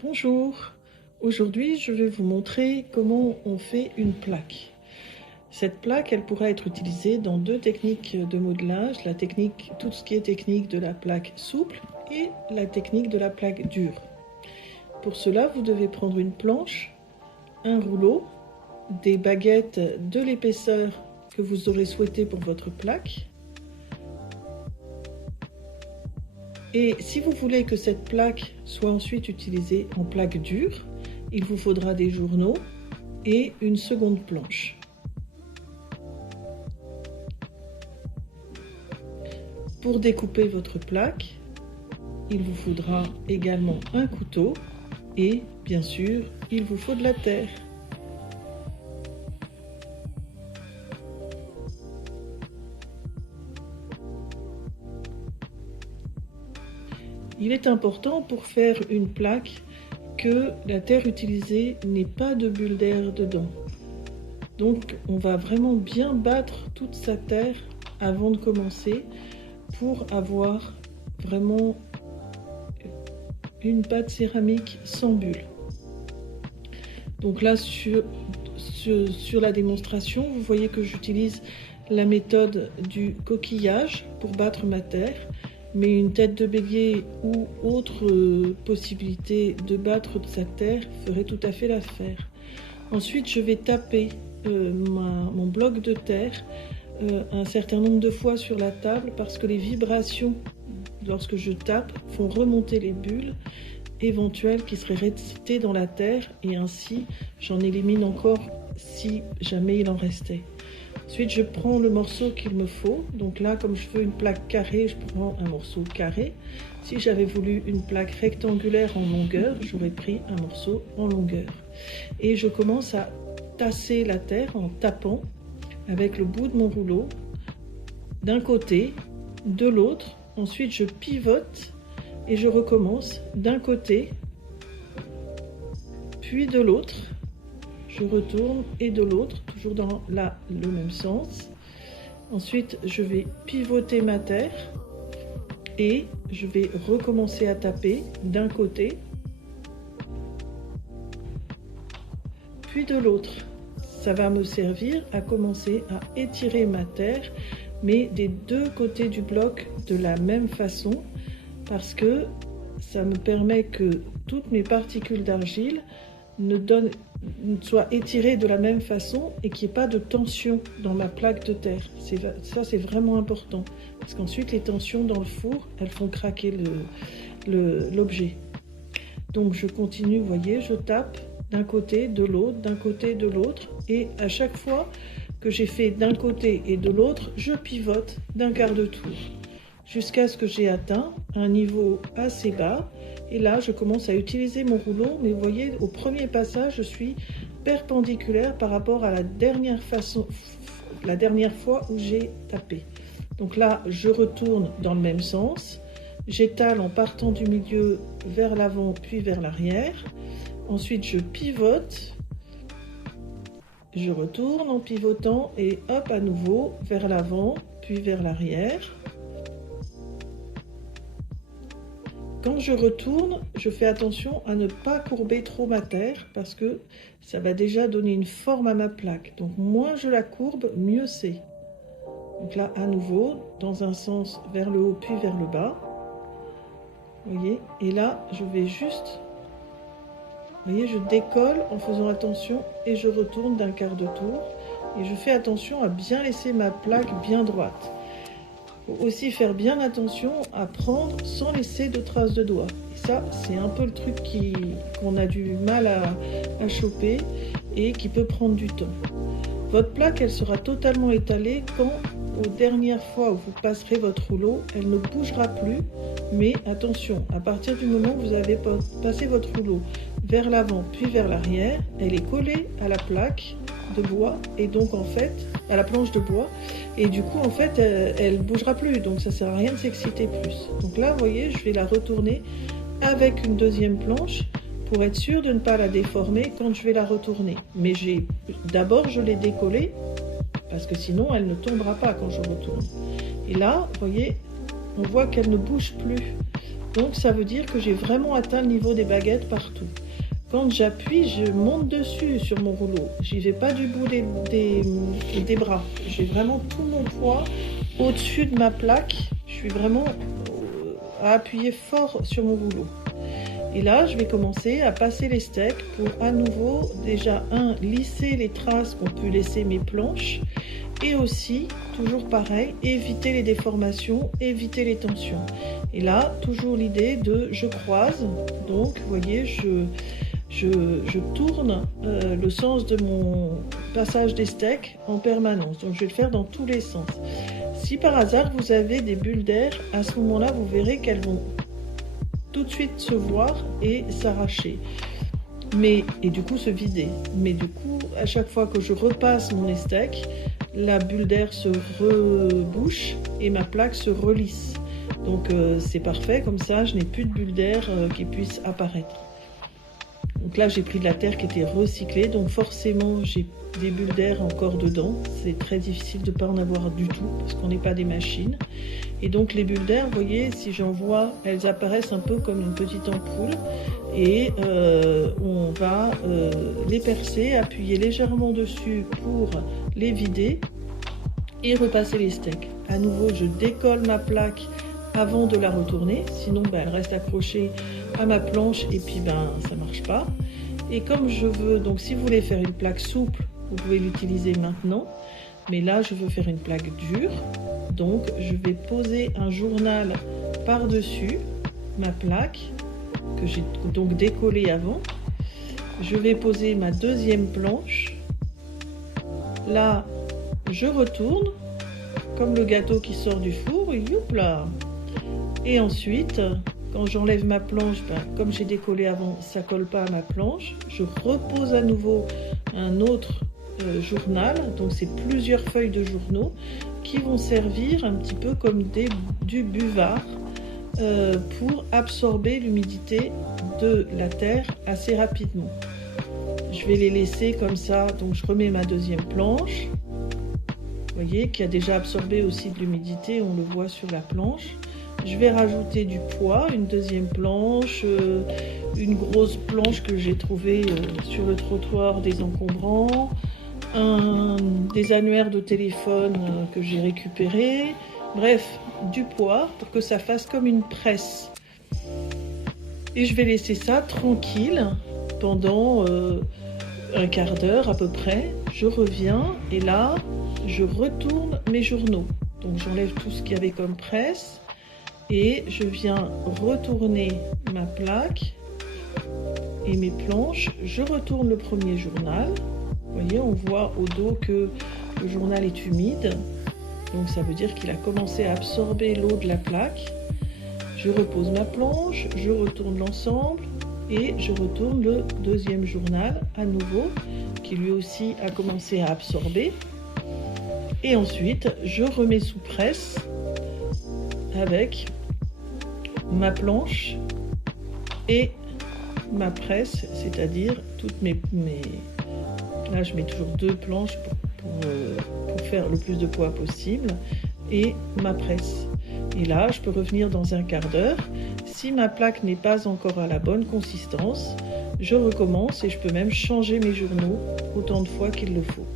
Bonjour, aujourd'hui je vais vous montrer comment on fait une plaque. Cette plaque, elle pourra être utilisée dans deux techniques de modelage, tout ce qui est technique de la plaque souple et la technique de la plaque dure. Pour cela, vous devez prendre une planche, un rouleau, des baguettes de l'épaisseur que vous aurez souhaité pour votre plaque. Et si vous voulez que cette plaque soit ensuite utilisée en plaque dure, il vous faudra des journaux et une seconde planche. Pour découper votre plaque, il vous faudra également un couteau et bien sûr, il vous faut de la terre. Il est important pour faire une plaque que la terre utilisée n'ait pas de bulles d'air dedans. Donc on va vraiment bien battre toute sa terre avant de commencer pour avoir vraiment une pâte céramique sans bulles. Donc là sur la démonstration, vous voyez que j'utilise la méthode du coquillage pour battre ma terre. Mais une tête de bélier ou autre possibilité de battre sa terre ferait tout à fait l'affaire. Ensuite, je vais taper mon bloc de terre un certain nombre de fois sur la table parce que les vibrations, lorsque je tape, font remonter les bulles éventuelles qui seraient restées dans la terre et ainsi j'en élimine encore si jamais il en restait. Ensuite, je prends le morceau qu'il me faut. Donc là, comme je veux une plaque carrée, je prends un morceau carré. Si j'avais voulu une plaque rectangulaire en longueur, j'aurais pris un morceau en longueur. Et je commence à tasser la terre en tapant avec le bout de mon rouleau d'un côté, de l'autre. Ensuite, je pivote et je recommence d'un côté, puis de l'autre. Je retourne et de l'autre, toujours dans le même sens. Ensuite, je vais pivoter ma terre et je vais recommencer à taper d'un côté, puis de l'autre. Ça va me servir à commencer à étirer ma terre, mais des deux côtés du bloc de la même façon, parce que ça me permet que toutes mes particules d'argile soit étirée de la même façon et qu'il n'y ait pas de tension dans ma plaque de terre. Ça, c'est vraiment important parce qu'ensuite les tensions dans le four, elles font craquer l'objet. Donc je continue, vous voyez, je tape d'un côté, de l'autre, d'un côté, de l'autre et à chaque fois que j'ai fait d'un côté et de l'autre, je pivote d'un quart de tour jusqu'à ce que j'ai atteint un niveau assez bas. Et là, je commence à utiliser mon rouleau, mais vous voyez, au premier passage, je suis perpendiculaire par rapport à la dernière fois où j'ai tapé. Donc là, je retourne dans le même sens. J'étale en partant du milieu vers l'avant, puis vers l'arrière. Ensuite, je pivote. Je retourne en pivotant et hop, à nouveau, vers l'avant, puis vers l'arrière. Quand je retourne, je fais attention à ne pas courber trop ma terre parce que ça va déjà donner une forme à ma plaque. Donc moins je la courbe, mieux c'est. Donc là, à nouveau, dans un sens vers le haut puis vers le bas. Vous voyez? Et là, je vais juste... Vous voyez, je décolle en faisant attention et je retourne d'un quart de tour. Et je fais attention à bien laisser ma plaque bien droite. Faut aussi faire bien attention à prendre sans laisser de traces de doigts. Et ça, c'est un peu le truc qu'on a du mal à choper et qui peut prendre du temps. Votre plaque, elle sera totalement étalée quand, aux dernières fois où vous passerez votre rouleau, elle ne bougera plus. Mais attention, à partir du moment où vous avez passé votre rouleau vers l'avant puis vers l'arrière, elle est collée à la plaque de bois et donc en fait à la planche de bois et du coup en fait elle bougera plus, donc ça sert à rien de s'exciter plus. Donc là vous voyez, je vais la retourner avec une deuxième planche pour être sûr de ne pas la déformer quand je vais la retourner. Mais d'abord je l'ai décollée parce que sinon elle ne tombera pas quand je retourne. Et là vous voyez, on voit qu'elle ne bouge plus. Donc ça veut dire que j'ai vraiment atteint le niveau des baguettes partout. Quand j'appuie, je monte dessus sur mon rouleau. J'y vais pas du bout des bras. J'ai vraiment tout mon poids au-dessus de ma plaque. Je suis vraiment à appuyer fort sur mon rouleau. Et là, je vais commencer à passer les steaks pour à nouveau, déjà, lisser les traces qu'ont pu laisser mes planches. Et aussi, toujours pareil, éviter les déformations, éviter les tensions. Et là, toujours l'idée de je croise. Donc, vous voyez, je tourne le sens de mon passage des steaks en permanence. Donc, je vais le faire dans tous les sens. Si par hasard, vous avez des bulles d'air, à ce moment-là, vous verrez qu'elles vont tout de suite se voir et s'arracher. Et du coup se vider. Mais du coup, à chaque fois que je repasse mon steak, la bulle d'air se rebouche et ma plaque se relisse. Donc c'est parfait, comme ça je n'ai plus de bulles d'air qui puissent apparaître. Donc là j'ai pris de la terre qui était recyclée, donc forcément j'ai des bulles d'air encore dedans. C'est très difficile de ne pas en avoir du tout parce qu'on n'est pas des machines. Et donc les bulles d'air, vous voyez, si j'en vois, elles apparaissent un peu comme une petite ampoule. Et on va les percer, appuyer légèrement dessus pour les vider et repasser les steaks. À nouveau, je décolle ma plaque avant de la retourner, sinon elle reste accrochée à ma planche et puis ça marche pas. Et comme je veux, donc si vous voulez faire une plaque souple, vous pouvez l'utiliser maintenant, mais là je veux faire une plaque dure, donc je vais poser un journal par-dessus ma plaque que j'ai donc décollé avant. Je vais poser ma deuxième planche. Là, je retourne comme le gâteau qui sort du four. Youpla! Et ensuite, quand j'enlève ma planche, comme j'ai décollé avant, ça colle pas à ma planche. Je repose à nouveau un autre journal. Donc c'est plusieurs feuilles de journaux qui vont servir un petit peu comme du buvard. Pour absorber l'humidité de la terre assez rapidement. Je vais les laisser comme ça, donc je remets ma deuxième planche, vous voyez, qui a déjà absorbé aussi de l'humidité, on le voit sur la planche. Je vais rajouter du poids, une deuxième planche, une grosse planche que j'ai trouvée sur le trottoir des encombrants, des annuaires de téléphone que j'ai récupérés. Bref, du poids pour que ça fasse comme une presse. Et je vais laisser ça tranquille pendant un quart d'heure à peu près. Je reviens et là, je retourne mes journaux. Donc j'enlève tout ce qu'il y avait comme presse et je viens retourner ma plaque et mes planches. Je retourne le premier journal. Vous voyez, on voit au dos que le journal est humide. Donc ça veut dire qu'il a commencé à absorber l'eau de la plaque. Je repose ma planche, je retourne l'ensemble et je retourne le deuxième journal à nouveau qui lui aussi a commencé à absorber. Et ensuite, je remets sous presse avec ma planche et ma presse, c'est-à-dire toutes mes... Là, je mets toujours deux planches pour faire le plus de poids possible et ma presse. Et là, je peux revenir dans un quart d'heure. Si ma plaque n'est pas encore à la bonne consistance, je recommence et je peux même changer mes journaux autant de fois qu'il le faut.